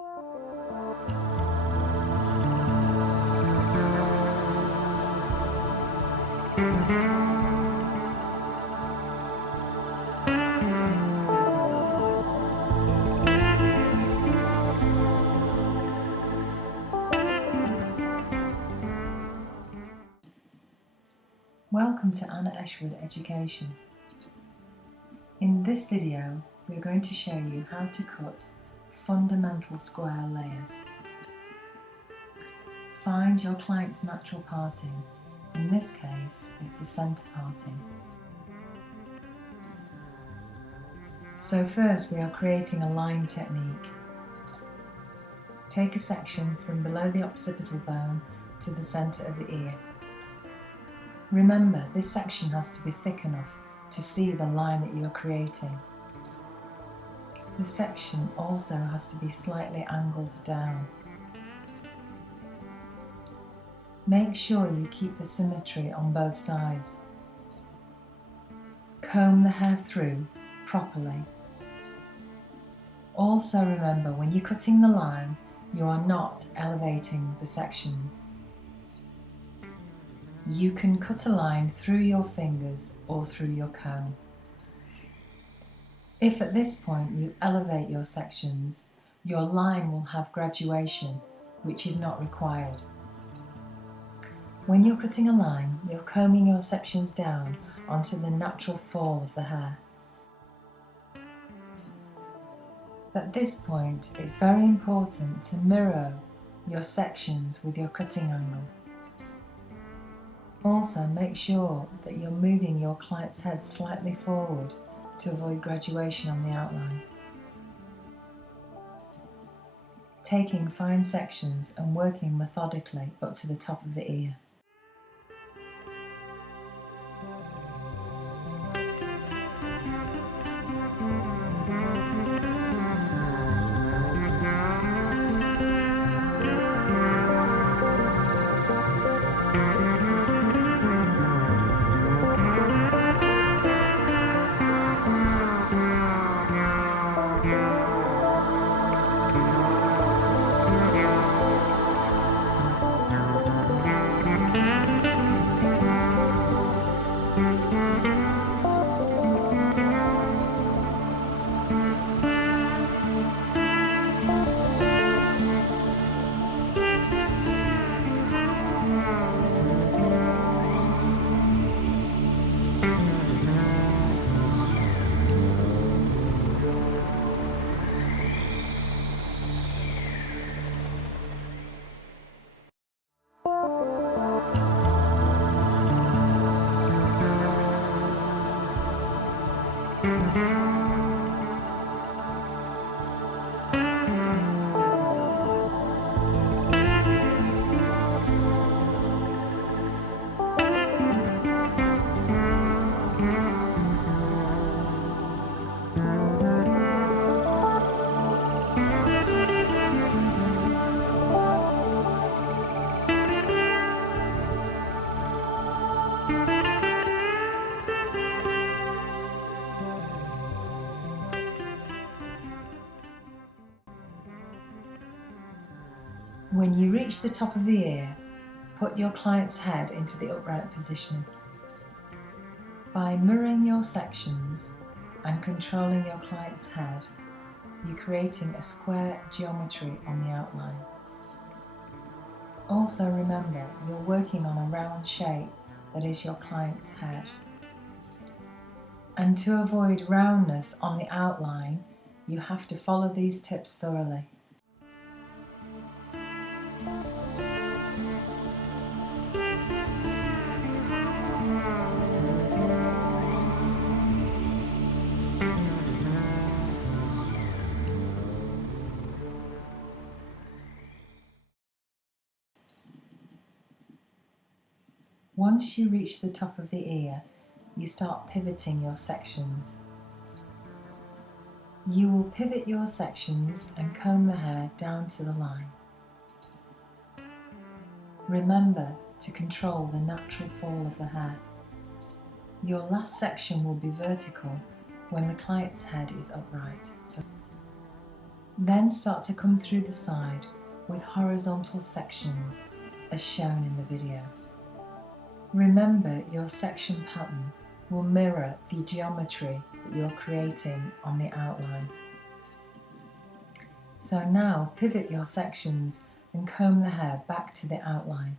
Welcome to Anna Eshwood Education. In this video, we are going to show you how to cut fundamental square layers. Find your client's natural parting. In this case, it's the centre parting. So first, we are creating a line technique. Take a section from below the occipital bone to the centre of the ear. Remember, this section has to be thick enough to see the line that you are creating. The section also has to be slightly angled down. Make sure you keep the symmetry on both sides. Comb the hair through properly. Also remember, when you're cutting the line, you are not elevating the sections. You can cut a line through your fingers or through your comb. If at this point you elevate your sections, your line will have graduation, which is not required. When you're cutting a line, you're combing your sections down onto the natural fall of the hair. At this point, it's very important to mirror your sections with your cutting angle. Also, make sure that you're moving your client's head slightly forward to avoid graduation on the outline. Taking fine sections and working methodically up to the top of the ear. When you reach the top of the ear, put your client's head into the upright position. By mirroring your sections and controlling your client's head, you're creating a square geometry on the outline. Also remember, you're working on a round shape that is your client's head. And to avoid roundness on the outline, you have to follow these tips thoroughly. Once you reach the top of the ear, you start pivoting your sections. You will pivot your sections and comb the hair down to the line. Remember to control the natural fall of the hair. Your last section will be vertical when the client's head is upright. Then start to come through the side with horizontal sections as shown in the video. Remember, your section pattern will mirror the geometry that you're creating on the outline. So now pivot your sections and comb the hair back to the outline.